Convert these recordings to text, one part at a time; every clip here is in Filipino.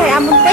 Ay, amon te.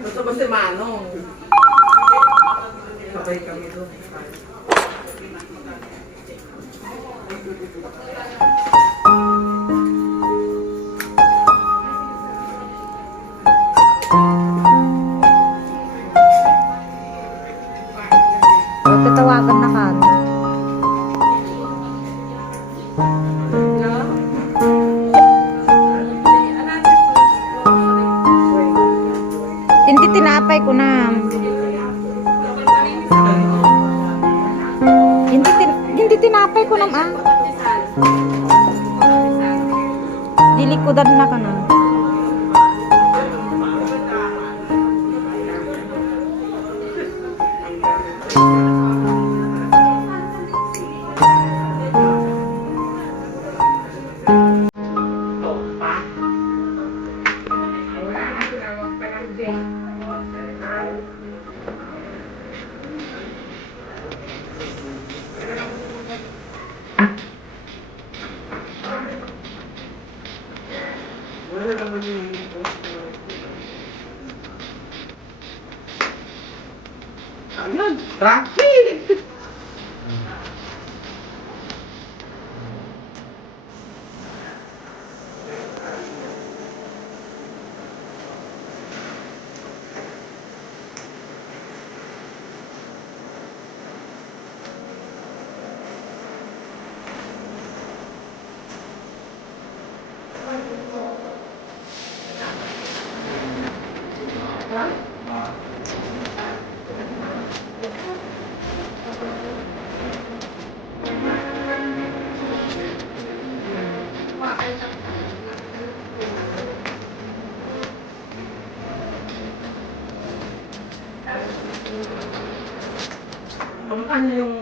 Gusto ba si Manong? Sabay kami doon. Tatawagan na ka. Hindi tinapay ko na. Hindi tinapay ko na. Dili ko Pudad na ka na. Ayun, traffic! Ano yung...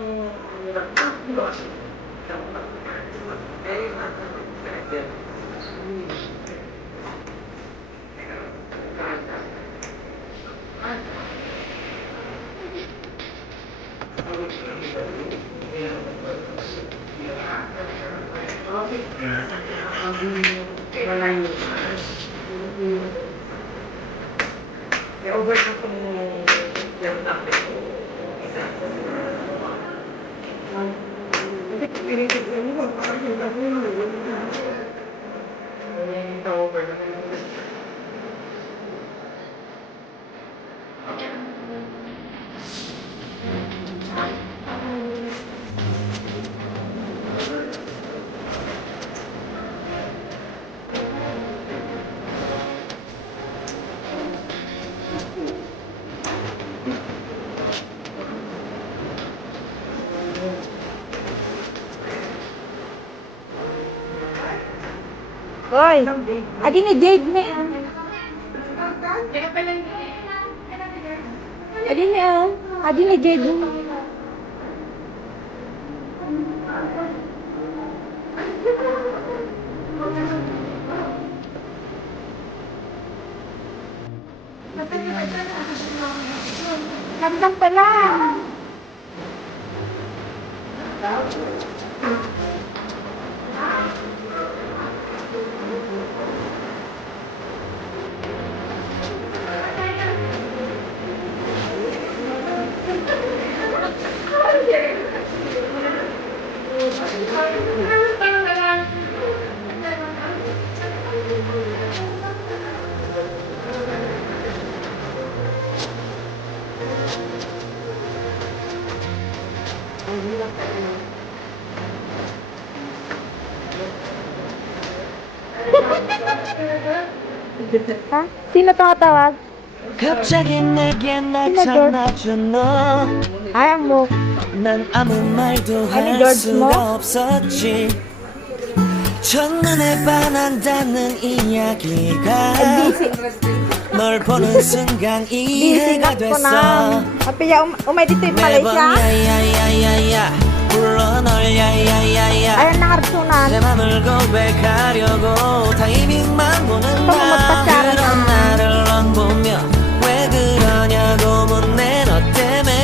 Overtime ko yung topic. Hoy, adi ni Jade ni. Adi ni adi ni Jade. Gandang pala. Ha? Sino tumatawag? 갑자기 내게 나타나준 너. Ay, mo. 난 아무 말도 아니, 할 George mo? 수가 없었지. 첫눈에 반한다는 이야기가 Busy. 널 보는 순간 Busy 이해가 ka ko na. 됐어. Tapi umay dito yung 매번 Malaysia. 야야야야야 불러 널 야야야야 Ayun na harsunan. 내 맘을 고백하려고 타이밍만 보는 나. magpasyalan 그런 na. 나를 넌 보며 왜 그러냐고 묻네 너 때문에.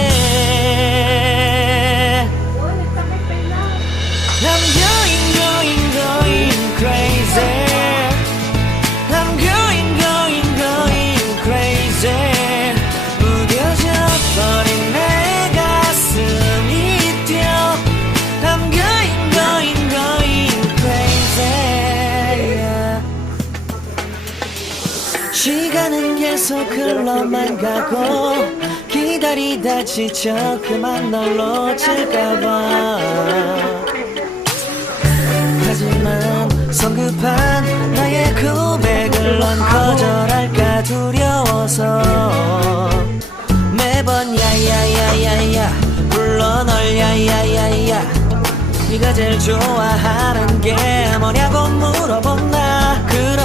I'm going crazy. I'm going crazy. 무뎌져 버린 내 가슴이 뛰어. I'm going crazy. Yeah. 시간은 계속 흘러만 가고 기다리다 지쳐 그만 널 놓칠까봐. 하지만 성급한 나의 고백을 넌 거절할까 두려워서 매번 야야야야야 불러 널 야야야야 네가 제일 좋아하는 게 뭐냐고 물어본 나. 그런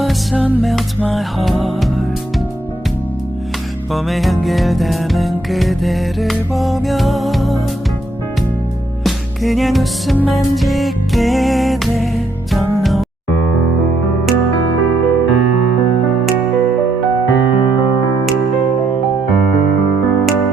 a sun melt my heart. 봄의 향기를 담은 그대를 보며 그냥 웃음만 짓게 돼.